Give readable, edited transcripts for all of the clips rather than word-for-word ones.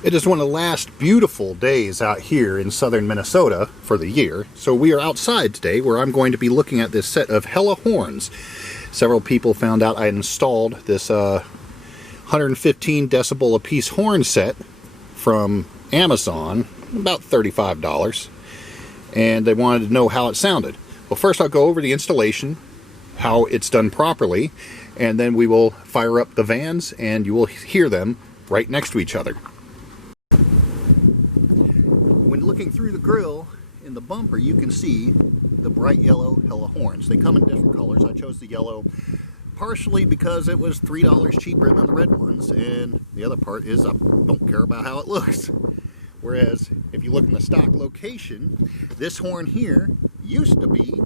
It is one of the last beautiful days out here in southern Minnesota for the year, so we are outside today where I'm going to be looking at this set of Hella horns. Several people found out I installed this 115 decibel a piece horn set from Amazon, about $35, and they wanted to know how it sounded. Well, first I'll go over the installation, how it's done properly, and then we will fire up the vans and you will hear them right next to each other. When looking through the grill in the bumper, you can see the bright yellow Hella horns. They come in different colors. I chose the yellow partially because it was $3 cheaper than the red ones, and the other part is I don't care about how it looks. Whereas if you look in the stock location, this horn here used to be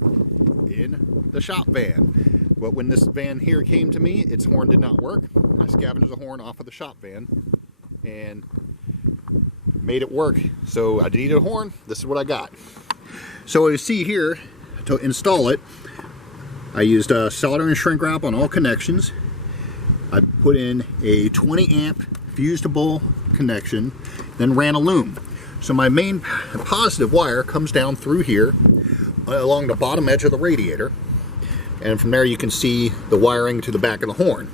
in the shop van. But when this van here came to me, its horn did not work. I scavenged the horn off of the shop van and made it work. So I needed a horn. This is what I got. So you see here, to install it, I used solder and shrink wrap on all connections. I put in a 20 amp fusible connection, then ran a loom. So my main positive wire comes down through here along the bottom edge of the radiator, and from there you can see the wiring to the back of the horn.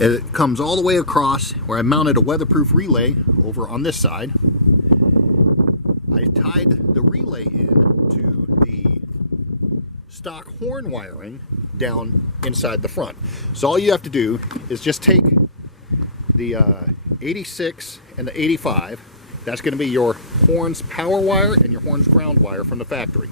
And it comes all the way across where I mounted a weatherproof relay over on this side. I tied the relay in to the stock horn wiring down inside the front. So all you have to do is just take the 86 and the 85. That's going to be your horn's power wire and your horn's ground wire from the factory.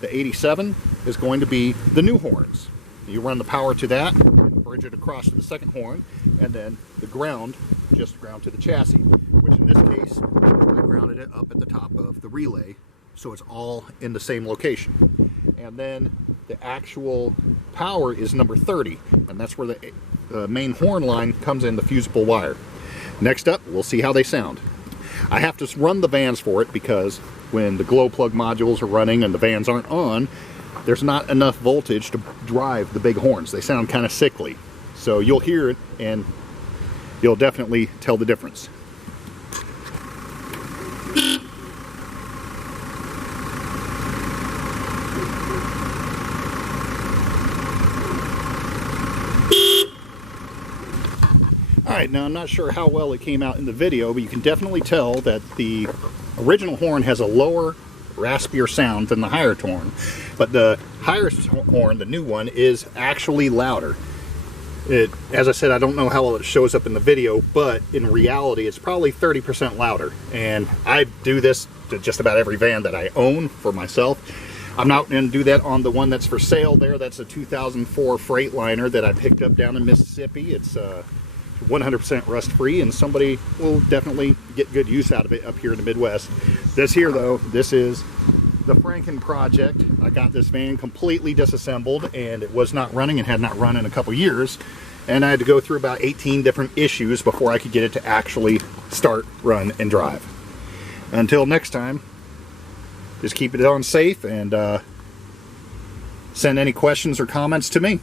The 87 is going to be the new horns. You run the power to that, and bridge it across to the second horn, and then the ground, just ground to the chassis, which in this case, I grounded it up at the top of the relay, so it's all in the same location. And then the actual power is number 30, and that's where the main horn line comes in, the fusible wire. Next up, we'll see how they sound. I have to run the vans for it because when the glow plug modules are running and the vans aren't on, there's not enough voltage to drive the big horns. They sound kind of sickly. So you'll hear it and you'll definitely tell the difference. Alright, now I'm not sure how well it came out in the video, but you can definitely tell that the original horn has a lower, raspier sound than the higher horn. But the higher horn, the new one, is actually louder. As I said, I don't know how well it shows up in the video, but in reality it's probably 30% louder. And I do this to just about every van that I own for myself. I'm not going to do that on the one that's for sale there. That's a 2004 Freightliner that I picked up down in Mississippi. It's 100% rust free, and somebody will definitely get good use out of it up here in the Midwest. This here though, this is the Franken project. I got this van completely disassembled and it was not running and had not run in a couple years, and I had to go through about 18 different issues before I could get it to actually start, run, and drive. Until next time, just keep it on safe and send any questions or comments to me.